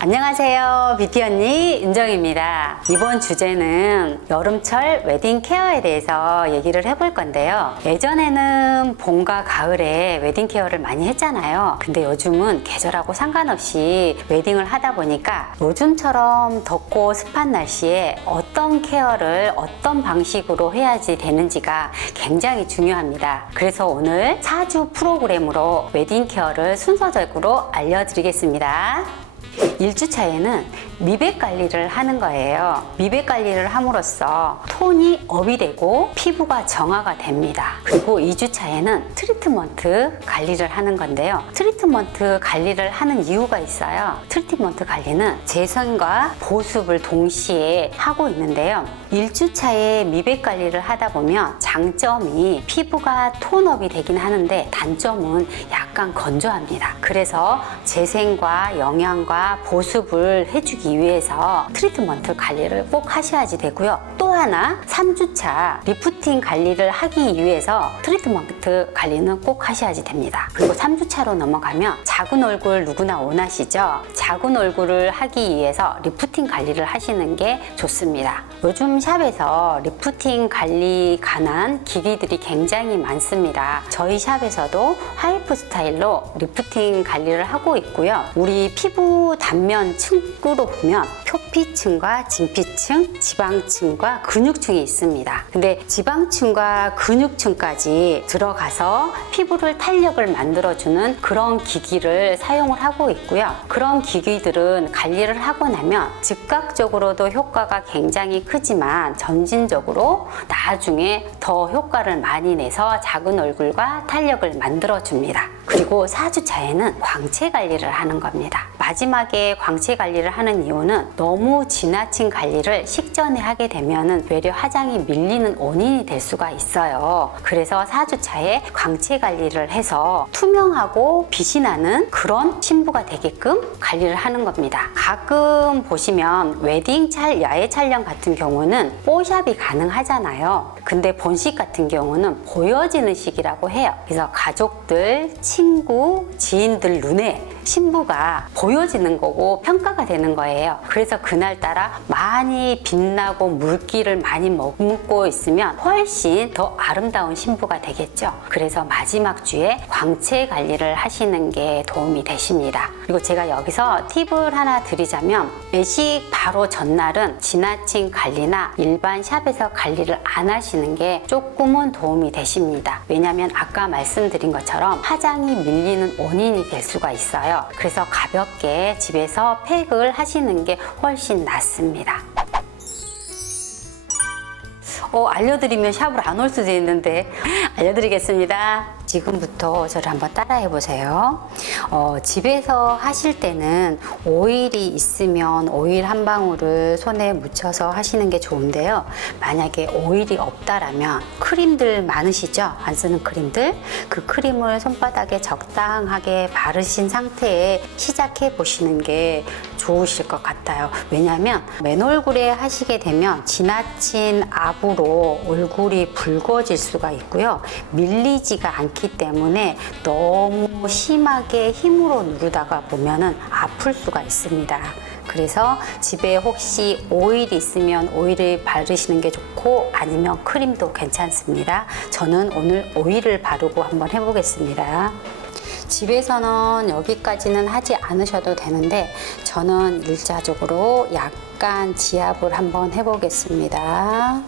안녕하세요, 뷰티 언니 은정입니다. 이번 주제는 여름철 웨딩 케어에 대해서 얘기를 해볼 건데요. 예전에는 봄과 가을에 웨딩 케어를 많이 했잖아요. 근데 요즘은 계절하고 상관없이 웨딩을 하다 보니까 요즘처럼 덥고 습한 날씨에 어떤 케어를 어떤 방식으로 해야지 되는지가 굉장히 중요합니다. 그래서 오늘 4주 프로그램으로 웨딩 케어를 순서적으로 알려드리겠습니다. 1주차에는 미백 관리를 하는 거예요. 미백 관리를 함으로써 톤이 업이 되고 피부가 정화가 됩니다. 그리고 2주차에는 트리트먼트 관리를 하는 건데요. 트리트먼트 관리를 하는 이유가 있어요. 트리트먼트 관리는 재생과 보습을 동시에 하고 있는데요. 1주차에 미백 관리를 하다 보면 장점이 피부가 톤업이 되긴 하는데 단점은 약간 건조합니다. 그래서 재생과 영양과 보습을 해주기 위해서 트리트먼트 관리를 꼭 하셔야지 되고요. 또 하나 3주차 리프팅 관리를 하기 위해서 트리트먼트 관리는 꼭 하셔야지 됩니다. 그리고 3주차로 넘어가면 작은 얼굴 누구나 원하시죠? 작은 얼굴을 하기 위해서 리프팅 관리를 하시는 게 좋습니다. 요즘 샵에서 리프팅 관리 관한 기기들이 굉장히 많습니다. 저희 샵에서도 하이프 스타일로 리프팅 관리를 하고 있고요. 우리 피부 단면 층으로 보면 표피층과 진피층, 지방층과 근육층이 있습니다. 근데 지방층과 근육층까지 들어가서 피부를 탄력을 만들어주는 그런 기기를 사용을 하고 있고요. 그런 기기들은 관리를 하고 나면 즉각적으로도 효과가 굉장히 크지만 점진적으로 나중에 더 효과를 많이 내서 작은 얼굴과 탄력을 만들어줍니다. 그리고 4주차에는 광채 관리를 하는 겁니다. 마지막에 광채 관리를 하는 이유는 너무 지나친 관리를 식전에 하게 되면 외려 화장이 밀리는 원인이 될 수가 있어요. 그래서 4주차에 광채 관리를 해서 투명하고 빛이 나는 그런 신부가 되게끔 관리를 하는 겁니다. 가끔 보시면 웨딩 야외 촬영 같은 경우는 뽀샵이 가능하잖아요. 근데 본식 같은 경우는 보여지는 식이라고 해요. 그래서 가족들, 친구, 지인들 눈에 신부가 보여지는 거고 평가가 되는 거예요. 그래서 그날따라 많이 빛나고 물기를 많이 머금고 있으면 훨씬 더 아름다운 신부가 되겠죠. 그래서 마지막 주에 광채 관리를 하시는 게 도움이 되십니다. 그리고 제가 여기서 팁을 하나 드리자면 매식 바로 전날은 지나친 관리나 일반 샵에서 관리를 안 하시는 게 조금은 도움이 되십니다. 왜냐하면 아까 말씀드린 것처럼 화장이 밀리는 원인이 될 수가 있어요. 그래서 가볍게 집에서 팩을 하시는 게 훨씬 낫습니다. 알려드리면 샵을 안 올 수도 있는데 알려드리겠습니다. 지금부터 저를 한번 따라해 보세요. 집에서 하실 때는 오일이 있으면 오일 한 방울을 손에 묻혀서 하시는 게 좋은데요. 만약에 오일이 없다라면 크림들 많으시죠? 안 쓰는 크림들. 그 크림을 손바닥에 적당하게 바르신 상태에 시작해 보시는 게 좋으실 것 같아요. 왜냐하면 맨 얼굴에 하시게 되면 지나친 압으로 얼굴이 붉어질 수가 있고요. 밀리지가 않기 때문에 너무 심하게 힘으로 누르다가 보면은 아플 수가 있습니다. 그래서 집에 혹시 오일이 있으면 오일을 바르시는 게 좋고 아니면 크림도 괜찮습니다. 저는 오늘 오일을 바르고 한번 해보겠습니다. 집에서는 여기까지는 하지 않으셔도 되는데 저는 일차적으로 약간 지압을 한번 해보겠습니다.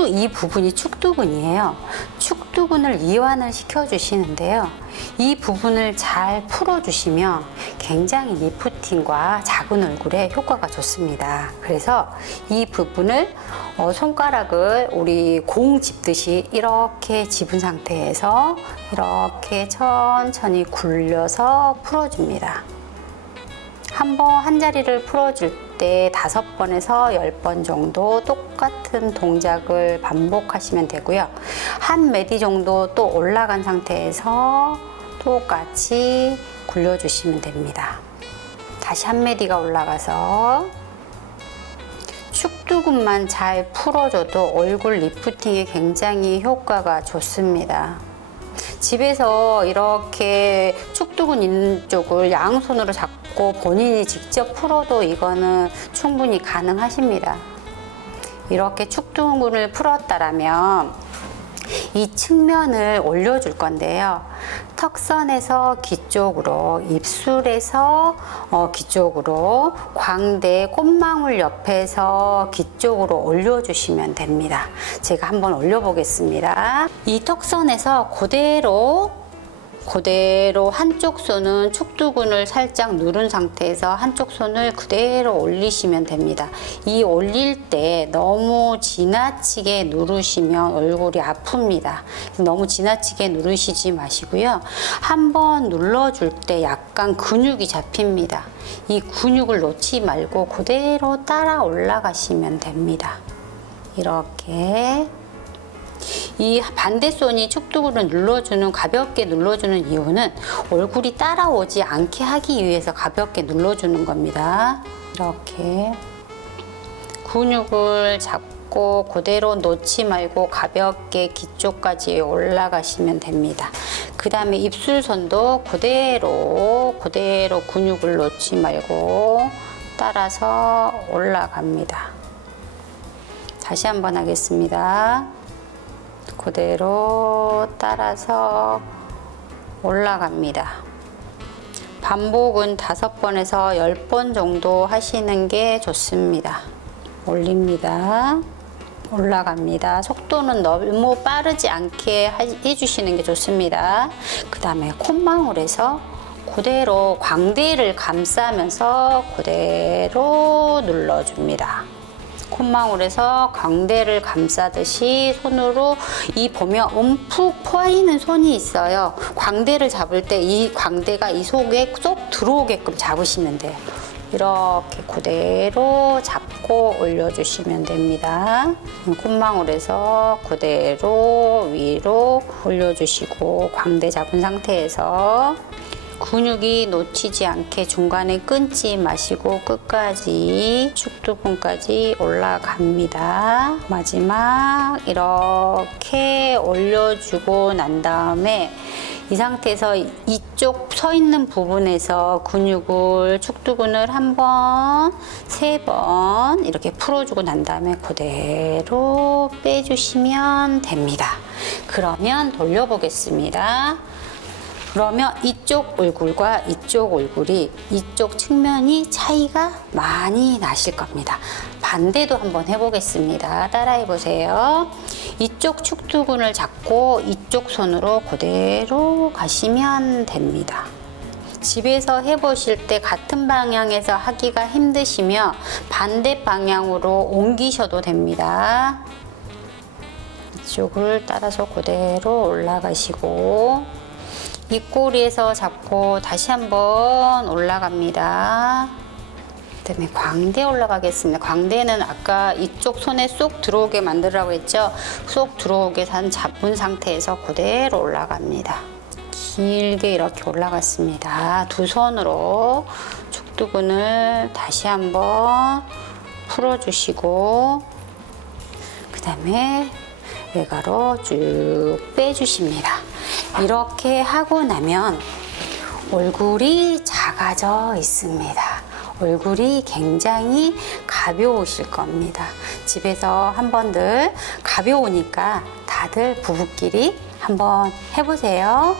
이 부분이 축두근이에요. 축두근을 이완을 시켜주시는데요. 이 부분을 잘 풀어주시면 굉장히 리프팅과 작은 얼굴에 효과가 좋습니다. 그래서 이 부분을 손가락을 우리 공 집듯이 이렇게 집은 상태에서 이렇게 천천히 굴려서 풀어줍니다. 한 자리를 풀어줄 때 5번에서 10번 정도 똑같은 동작을 반복하시면 되고요. 한 메디 정도 또 올라간 상태에서 똑같이 굴려주시면 됩니다. 다시 한 메디가 올라가서 축두근만 잘 풀어줘도 얼굴 리프팅에 굉장히 효과가 좋습니다. 집에서 이렇게 축두근 있는 쪽을 양손으로 잡고 본인이 직접 풀어도 이거는 충분히 가능하십니다. 이렇게 축두근을 풀었다라면 이 측면을 올려줄 건데요. 턱선에서 귀 쪽으로, 입술에서 귀 쪽으로, 광대 꽃망울 옆에서 귀 쪽으로 올려주시면 됩니다. 제가 한번 올려보겠습니다. 이 턱선에서 그대로 한쪽 손은 축두근을 살짝 누른 상태에서 한쪽 손을 그대로 올리시면 됩니다. 이 올릴 때 너무 지나치게 누르시면 얼굴이 아픕니다. 너무 지나치게 누르시지 마시고요. 한번 눌러줄 때 약간 근육이 잡힙니다. 이 근육을 놓지 말고 그대로 따라 올라가시면 됩니다. 이렇게 이 반대손이 축두근을 가볍게 눌러주는 이유는 얼굴이 따라오지 않게 하기 위해서 가볍게 눌러주는 겁니다. 이렇게 근육을 잡고 그대로 놓지 말고 가볍게 귀 쪽까지 올라가시면 됩니다. 그 다음에 입술선도 그대로 근육을 놓지 말고 따라서 올라갑니다. 다시 한번 하겠습니다. 그대로 따라서 올라갑니다. 반복은 5번에서 10번 정도 하시는 게 좋습니다. 올립니다. 올라갑니다. 속도는 너무 빠르지 않게 해주시는 게 좋습니다. 그 다음에 콧망울에서 그대로 광대를 감싸면서 그대로 눌러줍니다. 콧망울에서 광대를 감싸듯이 손으로 보면 움푹 퍼있는 손이 있어요. 광대를 잡을 때 이 광대가 이 속에 쏙 들어오게끔 잡으시면 돼요. 이렇게 그대로 잡고 올려주시면 됩니다. 콧망울에서 그대로 위로 올려주시고 광대 잡은 상태에서 근육이 놓치지 않게 중간에 끊지 마시고 끝까지 축두근까지 올라갑니다. 마지막 이렇게 올려주고 난 다음에 이 상태에서 이쪽 서 있는 부분에서 축두근을 1번, 3번 이렇게 풀어주고 난 다음에 그대로 빼주시면 됩니다. 그러면 돌려보겠습니다. 그러면 이쪽 얼굴과 이쪽 얼굴이 이쪽 측면이 차이가 많이 나실 겁니다. 반대도 한번 해보겠습니다. 따라해 보세요. 이쪽 축두근을 잡고 이쪽 손으로 그대로 가시면 됩니다. 집에서 해보실 때 같은 방향에서 하기가 힘드시면 반대 방향으로 옮기셔도 됩니다. 이쪽을 따라서 그대로 올라가시고 입꼬리에서 잡고 다시 한번 올라갑니다. 그다음에 광대 올라가겠습니다. 광대는 아까 이쪽 손에 쏙 들어오게 만들라고 했죠. 쏙 들어오게 잡은 상태에서 그대로 올라갑니다. 길게 이렇게 올라갔습니다. 두 손으로 축두근을 다시 한번 풀어주시고 그 다음에 외가로 쭉 빼주십니다. 이렇게 하고 나면 얼굴이 작아져 있습니다. 얼굴이 굉장히 가벼우실 겁니다. 집에서 한번들 가벼우니까 다들 부부끼리 한번 해보세요.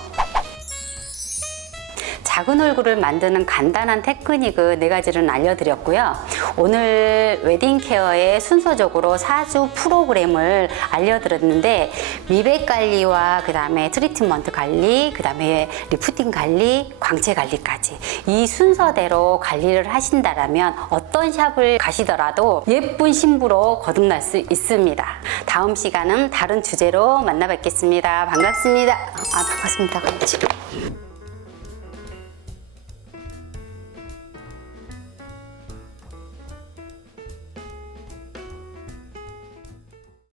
작은 얼굴을 만드는 간단한 테크닉을 4가지를 알려드렸고요. 오늘 웨딩 케어의 순서적으로 4주 프로그램을 알려드렸는데 미백 관리와 그 다음에 트리트먼트 관리, 그 다음에 리프팅 관리, 광채 관리까지 이 순서대로 관리를 하신다라면 어떤 샵을 가시더라도 예쁜 신부로 거듭날 수 있습니다. 다음 시간은 다른 주제로 만나 뵙겠습니다. 반갑습니다. 반갑습니다. 같이.